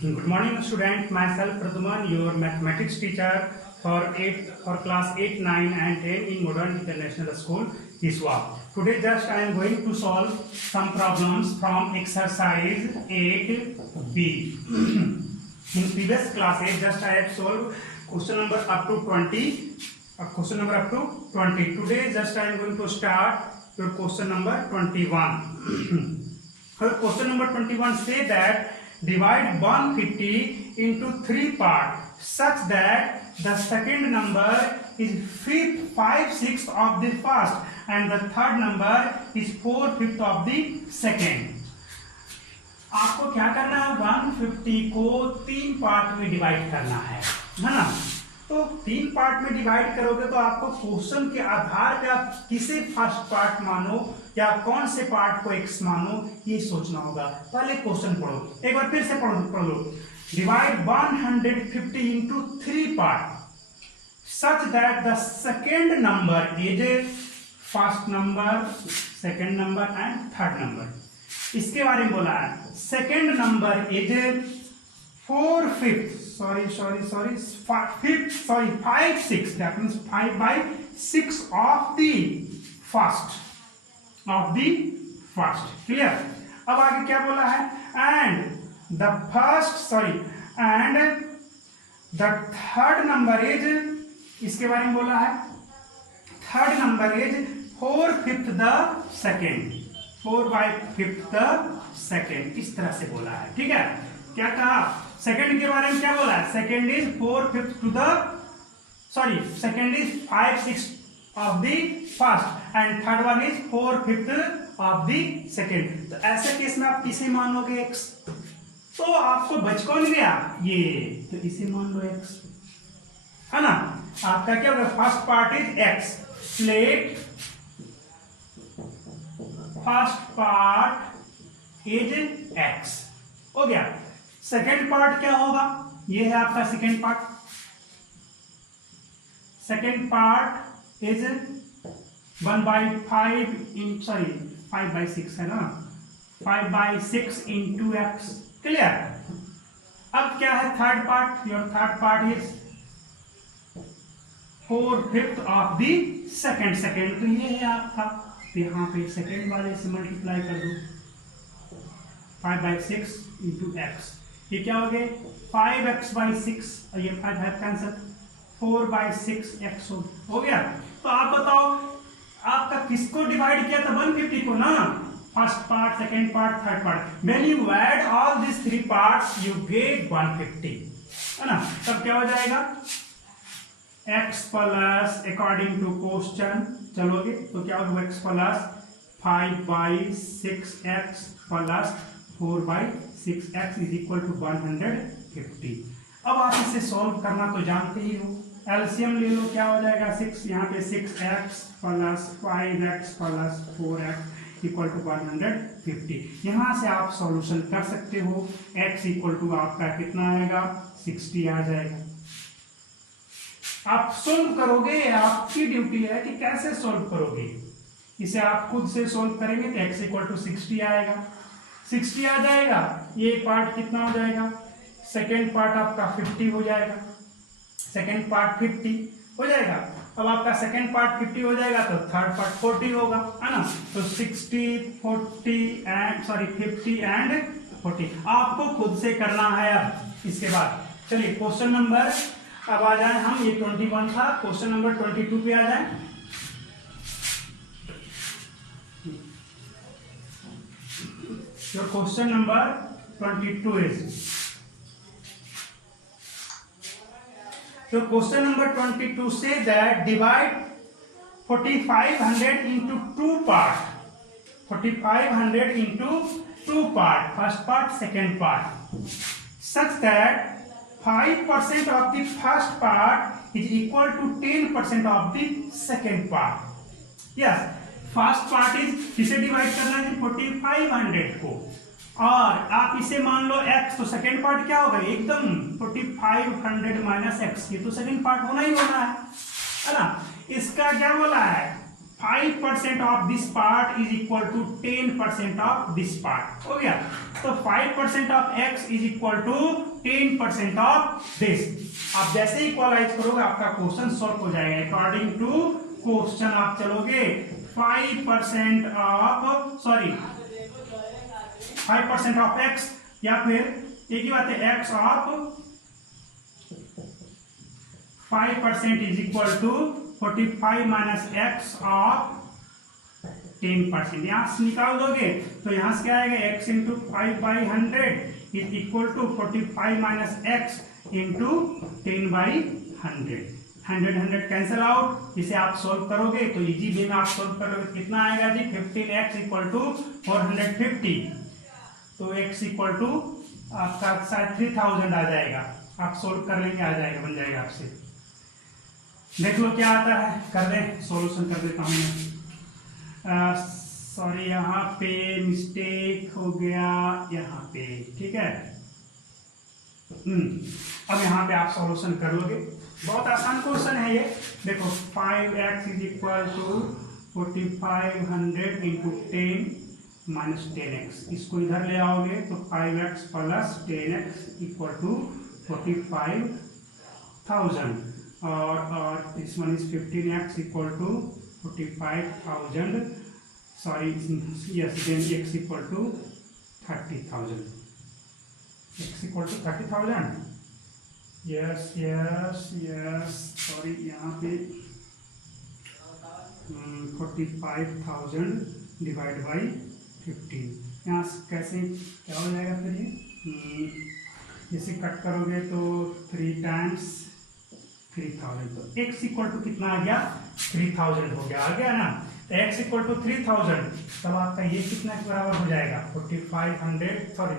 Good morning, student. Myself Pradhuman, your mathematics teacher for class 8, 9, and 10 in Modern International School, Iswa. Today, just I am going to solve some problems from exercise 8B. In previous classes, just I have solved question number up to 20. Question number up to 20. Today, just I am going to start your question number 21. Question number 21 say that divide 150 into 3 parts such that the second number is 5/6 of the first and the third number is 4/5 of the second. आपको क्या करना है, 150 को 3 part में divide करना है ना। तो 3 पार्ट में डिवाइड करोगे तो आपको क्वेश्चन के आधार पे आप किसे फर्स्ट पार्ट मानो या कौन से पार्ट को एक्स मानो, ये सोचना होगा। पहले क्वेश्चन पढ़ो, एक बार फिर से पढ़ लो। Divide 150 into 3 part such that the second number is first number, second number and third number. इसके बारे में बोला है, second number is 5/6, that means 5/6 of the first. Clear? अब आगे क्या बोला है, and the third number is, इसके बारे में बोला है, third number is 4/5 the second, 4/5 the second, इस तरह से बोला है। ठीक है, क्या कहा, सेकंड के बारे में क्या बोला है, second is 4/5 to the second is 5/6 of the first and third one is 4/5 of the second। तो ऐसे केस में आप किसे मानोगे x, तो आपको बच कौन गया, ये, तो इसे मान लो x, है ना। आपका क्या होगा, first part is x, let first part is x, हो गया। सेकेंड पार्ट क्या होगा, ये है आपका second part. Second part is 5/6 है ना, 5/6 into x। क्लियर। अब क्या है third part, your third part is 4/5 of the second। तो ये है आपका, तो यहाँ पे सेकेंड वाले से मल्टीप्लाई कर दो, 5/6 into x, ये क्या हो गए 5x/6, और ये 5 कैंसिल, 4/6x हो गया। तो आप बताओ आपका किसको डिवाइड किया था, 150 को ना, first part, second part, third part. When you add all this 3 parts you get 150, है ना। तब क्या हो जाएगा, x plus, according to question चलोगे तो क्या होगा, x plus 5/6x plus 4/6x is equal to 150। अब आप इसे सॉल्व करना तो जानते ही हो, एलसीएम ले लो, क्या हो जाएगा 6, यहाँ पे 6x plus 5x plus 4x equal to 150। यहाँ से आप सॉल्यूशन कर सकते हो, x इक्वल टू आपका कितना आएगा, 60 आ जाएगा। आप सोल्व करोगे, आपकी ड्यूटी है कि कैसे सोल्व करोगे। इसे आप खुद से सोल्व करेंगे तो x इक्वल टू 60 आएगा, 60 आ जाएगा। ये पार्ट कितना हो जाएगा, सेकेंड पार्ट आपका 50 हो जाएगा, सेकेंड पार्ट 50 हो जाएगा। अब आपका सेकेंड पार्ट 50 हो जाएगा तो थर्ड पार्ट 40 होगा, है ना। तो 50 एंड 40 आपको खुद से करना है। अब इसके बाद चलिए क्वेश्चन नंबर, अब आ जाए हम, ये 21 था, क्वेश्चन नंबर 22 पे आ जाए। Your question number 22 is, your question number 22 say that divide 4500 into 2 part, 4500 into 2 part, first part, second part, such that 5% of the first part is equal to 10% of the second part. Yes, first part is, किसे divide करना है 4500 को, और आप इसे मान लो x, तो second part क्या होगा, एकदम 4500 - x, ये तो सेकेंड पार्ट होना ही होना है ना। इसका क्या बोला है, 5% of this part is equal to 10% of this part. हो गया। तो 5% of x is equal to 10% of this. आप जैसे इक्वलाइज करोगे आपका क्वेश्चन सॉल्व हो जाएगा। अकॉर्डिंग टू क्वेश्चन आप चलोगे 5% ऑफ x, या फिर एक ही बात है x of 5% is equal to 45 minus x of 10%। यहां से निकाल दोगे तो यहां से क्या आएगा, x into 5/100 is equal to 45 minus x into 10/100। 100 cancel out. इसे आप सोल्व करोगे तो इजी वे में आप सोल्व करोगे। कितना आएगा जी, 15x इक्वल टू 450। तो x इक्वल टू आपका शायद 3000 आ जाएगा। आप सोल्व कर लेंगे, आ जाएगा, बन जाएगा आपसे। देख लो क्या आता है, कर दें, सॉल्यूशन कर देता हूँ मैं। सॉरी, यहाँ पे मिस्टेक हो गया, यहाँ पे ठीक है। अब यहाँ पे आप सॉल्यूशन कर लोगे। बहुत आसान क्वेश्चन है ये। देखो 5x is equal to 4500 into 10 minus 10x। इसको इधर ले आओगे तो 5x plus 10x equal to 45,000 और this one is 15x equal to 45,000, sorry, yes, then x equal to 30,000, x equal to 30,000, yes, sorry, यहाँ पे 45,000 डिवाइड बाई 15। यहाँ कैसे क्या हो जाएगा फिर ये, इसे कट करोगे तो 3 टाइम्स 3000, तो x इक्वल टू कितना आ गया, 3000 हो गया। आ गया ना, तो x इक्वल टू 3000, तब आपका ये कितना के बराबर हो जाएगा, 4500, सॉरी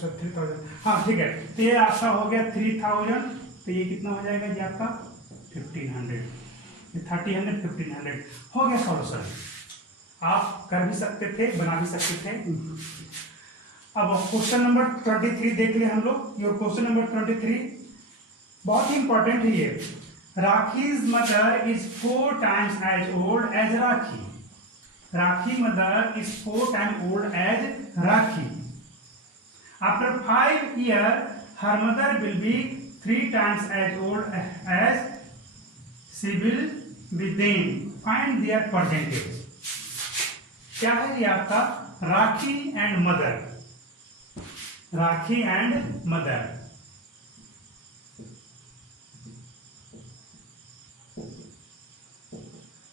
3000, हाँ ठीक है। तो ये आपका हो गया 3000, तो ये कितना हो जाएगा जी आपका 1500, 3000 1500 हो गया सॉल्यूशन। आप कर भी सकते थे, बना भी सकते थे। अब क्वेश्चन नंबर 23 देख ले हम लोग। योर क्वेश्चन नंबर 23 बहुत ही इंपॉर्टेंट है ये। Rakhi's mother is 4 times as old as Rakhi. Rakhi mother is 4 times old as Rakhi. After 5 years her mother will be 3 times as old as she will be then. Find their percentage. क्या है ये आपका, Rakhi and mother, Rakhi and mother.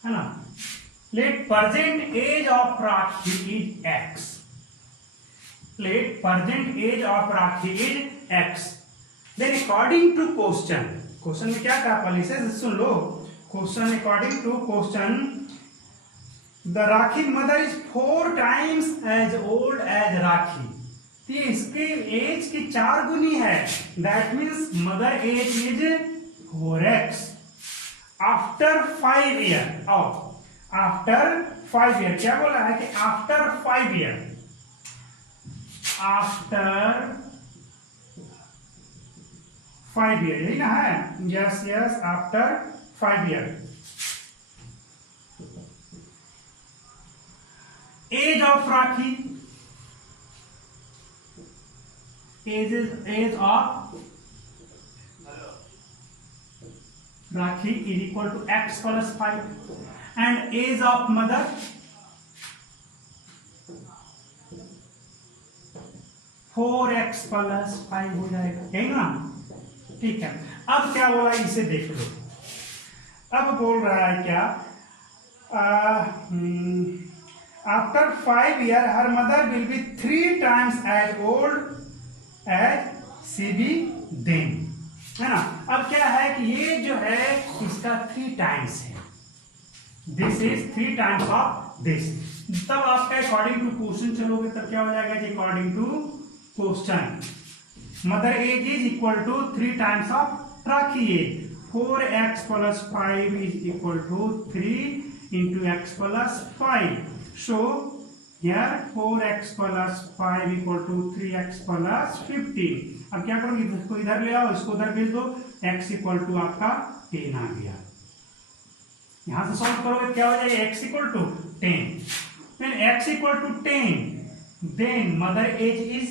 है ना। Let present age of Rakhi is x। Let present age of Rakhi is x। Then according to question, question में क्या कहा पहले से सुन लो। Question, according to question the Rakhi mother is 4 times as old as Rakhi. ये इसके एज की 4 गुनी है। That means mother age is 4x। After 5 years, after 5 years, क्या बोला है कि आफ्टर 5 years, आफ्टर 5 years, यही ना है, yes, after 5 years। Age of Rakhi, age of Rakhi is equal to x plus 5 and age of mother four x plus 5 हो जाएगा, यही ना। ठीक है, अब क्या बोला इसे देख लो। अब बोल रहा है क्या, after 5 years her mother will be 3 times as old as she be then, है ना। अब क्या है कि ये जो है इसका 3 times है, this is 3 times of this. तब आपका अकॉर्डिंग टू क्वेश्चन चलोगे तब क्या हो जाएगा जी, according to question mother age is equal to 3 times of Rakhi age. 4x plus 5 is equal to 3 into x plus 5. So here 4x plus 5 equal to 3x plus 15. अब क्या करोगे, इसको इधर ले आओ, इसको उधर भेज दो, x इक्वल टू आपका 10 आ गया। यहां से सॉल्व करोगे क्या हो जाएगा, x equal to 10, when x equal to 10 then mother age is,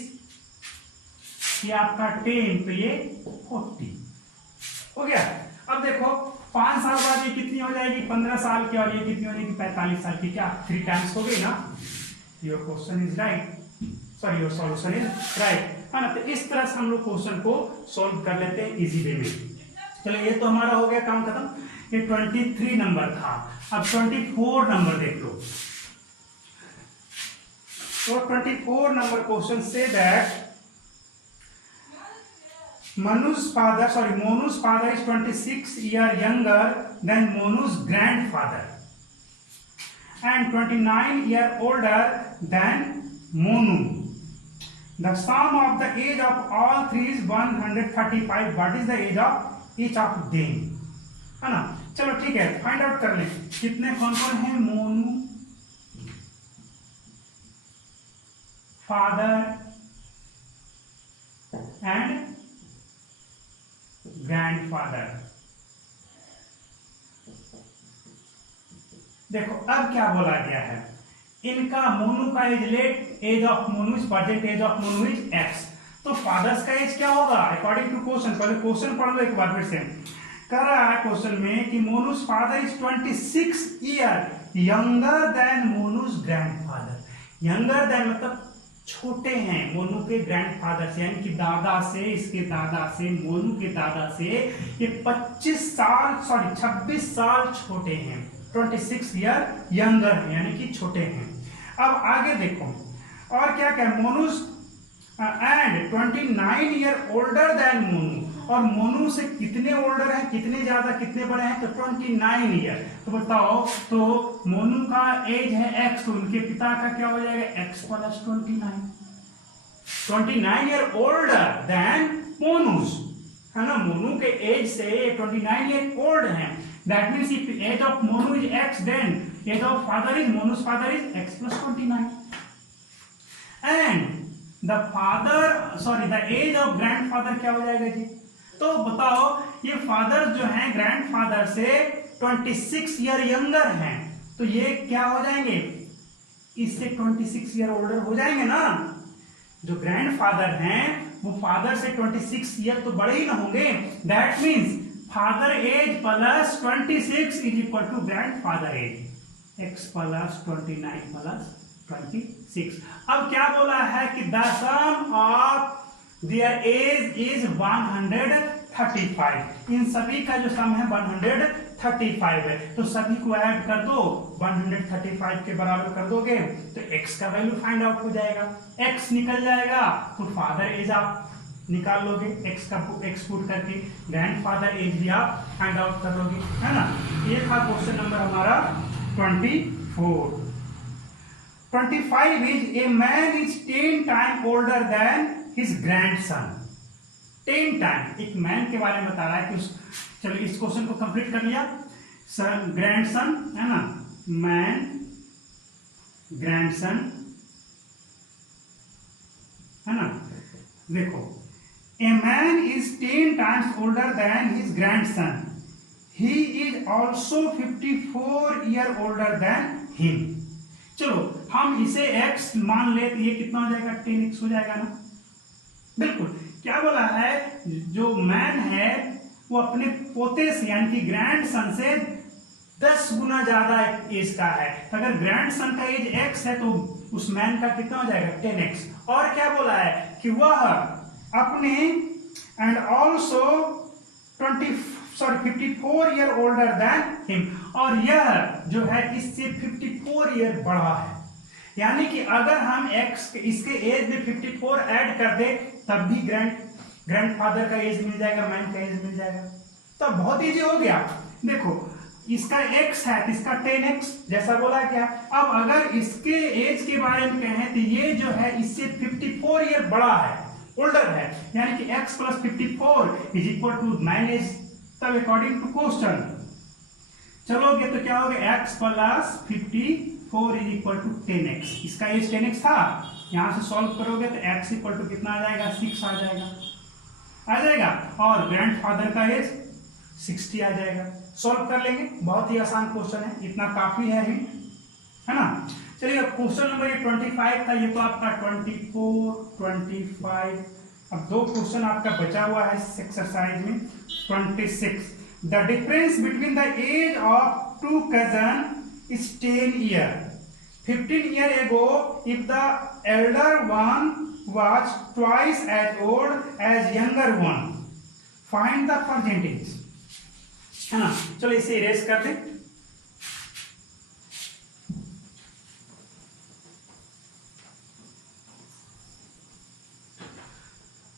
ये आपका 10 तो ये 40 हो गया। अब देखो 5 साल बाद ये कितनी हो जाएगी, 15 साल की, और ये कितनी हो जाएगी 45 साल की, क्या 3 टाइम्स हो गई ना। Your question is right, sorry your solution is right, है ना। तो इस तरह से हम लोग क्वेश्चन को सॉल्व कर लेते हैं इजी वे में। चलो ये तो हमारा हो गया काम खत्म, ये 23 नंबर था। अब 24 नंबर देख लो। तो 24 number question say that Monu's father is 26 years younger than Monu's grandfather and 29 years older than Monu. The sum of the age of all three is 135. What is the age of each of them? है ना। चलो ठीक है, find out कर लें कितने कौन कौन है। Monu, father and grandfather. देखो अब क्या बोला गया है, इनका मोनू का age let age of Monu is present age of Monu is x. तो फादर्स का एज क्या होगा अकॉर्डिंग टू क्वेश्चन, पहले क्वेश्चन पढ़ लो एक बार फिर से। कह रहा है क्वेश्चन में कि Monu's father is 26 year younger than Monu's grandfather. Younger than मतलब छोटे हैं मोनू के ग्रैंडफादर से, यानी कि दादा से, इसके दादा से, मोनू के दादा से ये 26 साल छोटे हैं। 26 ईयर यंगर है यानी कि छोटे हैं। अब आगे देखो और क्या क्या, Monu's and 29 year older than Monu, और मोनू से कितने ओल्डर है, कितने ज्यादा, कितने बड़े हैं, तो 29 ईयर। तो बताओ, तो मोनू का एज है x, तो उनके पिता का क्या हो जाएगा x plus 29 year older than Monu's, है ना। मोनू के एज से 29 ईयर ओल्ड है, that means if age of Monu is x then age of father is, Monu's father is x plus 29 and the age of grandfather क्या हो जाएगा जी। तो बताओ ये फादर जो है ग्रैंडफादर से 26 ईयर यंगर हैं, तो ये क्या हो जाएंगे, इससे 26 ईयर ओल्डर हो जाएंगे ना। जो ग्रैंडफादर हैं वो फादर से 26 ईयर तो बड़े ही ना होंगे, that means father age plus 26 is equal to grandfather age, x plus 29 plus 26। अब क्या बोला है कि the sum of their age is 135। इन सभी का जो सम है 135 है, तो सभी को ऐड कर दो, 135 के बराबर कर दोगे तो x का वैल्यू फाइंड आउट हो जाएगा। x निकल जाएगा तो फादर एज आप निकाल लोगे, x का x पुट करके ग्रैंडफादर एज भी आप फाइंड आउट कर लोगे, है ना। ये था क्वेश्चन नंबर हमारा 24। 25 is a man is 10 times older than his grandson। 10 time एक मैन के बारे में बता रहा है कि चलो इस क्वेश्चन को कंप्लीट कर लिया। सन ग्रैंडसन है ना, मैन ग्रैंडसन है ना। देखो a man is 10 times older than his grandson, he is also 54 year older than him. चलो हम इसे x मान ले तो ये कितना हो जाएगा, 10x हो जाएगा ना। बिल्कुल, क्या बोला है, जो मैन है वो अपने पोते से यानी कि ग्रैंडसन से 10 गुना ज्यादा एज का है। अगर ग्रैंडसन का एज x है तो उस मैन का कितना हो जाएगा 10x। और क्या बोला है कि वह अपने and also 54 year older than him, और यह जो है इससे 54 ईयर बड़ा है। यानी कि अगर हम x इसके एज में 54 ऐड कर दे तब भी ग्रैंडफादर का एज मिल जाएगा, मैन का एज मिल जाएगा। तो बहुत इजी हो गया। देखो इसका x है तो इसका 10x जैसा बोला क्या। अब अगर इसके एज के बारे में कहें तो ये जो है इससे 54 ईयर बड़ा है, ओल्डर है, यानी कि x plus 54 is equal to man age. तब अकॉर्डिंग टू क्वेश्चन चलोगे तो क्या होगा, x plus 54 is equal to 10x। इसका एज 10x था, यहां से सॉल्व करोगे तो x इक्वल टू कितना आ जाएगा, 6 आ जाएगा, और ग्रैंडफादर का एज 60 आ जाएगा। सॉल्व कर लेंगे, बहुत ही आसान क्वेश्चन है, इतना काफी है हिंट, है ना। चलिए अब क्वेश्चन नंबर ये 25 था, ये तो आपका 24, 25, अब दो क्वेश्चन आपका बचा हुआ है इस एक्सरसाइज में। 26, the difference between the age of two cousin is 10 year. 15 year ago, if the elder one was twice as old as younger one, find the percentage, है ना। चलो इसे इरेज कर दें।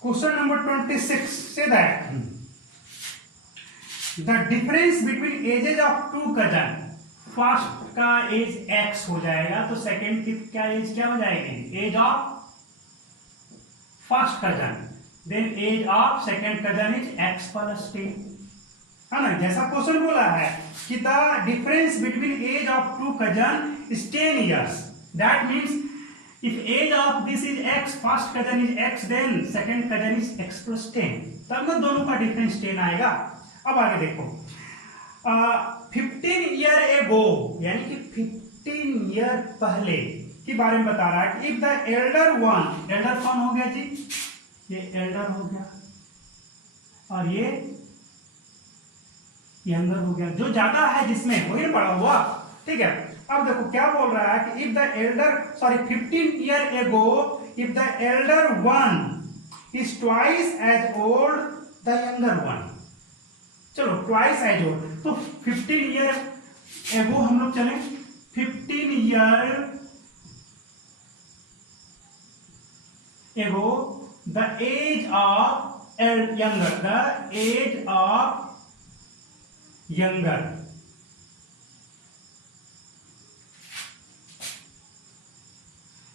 Question number 26 say that the difference between ages of two cousin, first का as x हो जाएगा तो सेकंड की क्या एज क्या हो जाएगी, age of first cousin, then age of second cousin is x plus 10, है ना। जैसा क्वेश्चन बोला है कि the difference between age of two cousin is 10 years, that means if age of this is x, first cousin is x, then second cousin is x plus 10, तब ना दोनों का डिफरेंस 10 आएगा। अब आगे देखो 15 ईयर एगो, यानी कि 15 ईयर पहले के बारे में बता रहा है कि if the elder one, Elder कौन हो गया जी, ये एल्डर हो गया और ये यंगर हो गया, जो ज्यादा है जिसमें वही पड़ा हुआ, ठीक है। अब देखो क्या बोल रहा है कि if the elder 15 year ago if the elder one is twice as old the younger one, चलो ट्वाइस एज ओल्ड, तो 15 ईयर एगो हम लोग चले 15 year ago the age of younger, the age of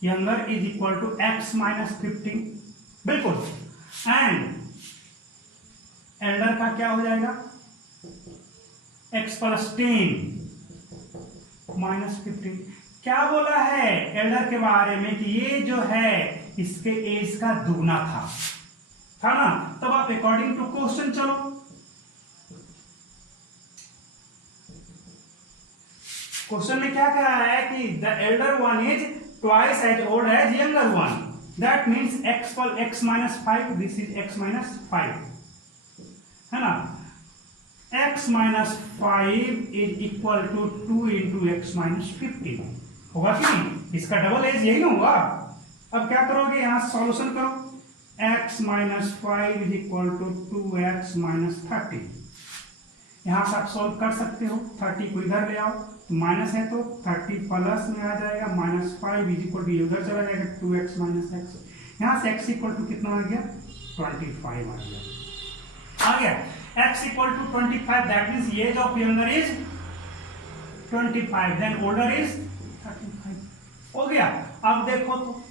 younger is equal to x minus 15, बिल्कुल, and Elder का क्या हो जाएगा x प्लस 10 माइनस 15। क्या बोला है एल्डर के बारे में कि ये जो है इसके एज का दुगना था ना। तब आप अकॉर्डिंग टू क्वेश्चन चलो, क्वेश्चन में क्या कहा है कि the elder one is twice as old as younger one, that means x minus 5, this is x minus 5, है ना। x minus 5 is equal to 2 into x minus 15, होगा कि नहीं, इसका डबल एज यही ना होगा। अब क्या करोगे, यहां सॉल्यूशन करो, x minus 5 is equal to 2x minus 30, यहां से आप सॉल्व कर सकते हो, 30 को इधर ले आओ, माइनस है तो 30 प्लस में आ जाएगा, माइनस 5 इज इक्वल टू उधर चला जाएगा 2x माइनस x, यहां से x इक्वल टू कितना आ गया 25 आ गया x equal to 25, that means age of younger is 25, then older is 35, हो गया। अब देखो तो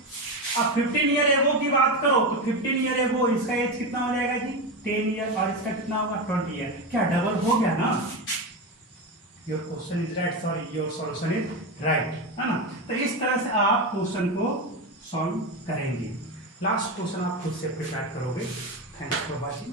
अब 15 ईयर एगो की बात करो तो 15 ईयर एगो इसका एज कितना हो जाएगा जी 10 ईयर, और इसका कितना होगा 20 ईयर, क्या डबल हो गया ना। Your question is right, sorry your solution is right, है ना। तो इस तरह से आप क्वेश्चन को सॉल्व करेंगे। लास्ट क्वेश्चन आप खुद से प्रिपेयर करोगे। Thanks for watching.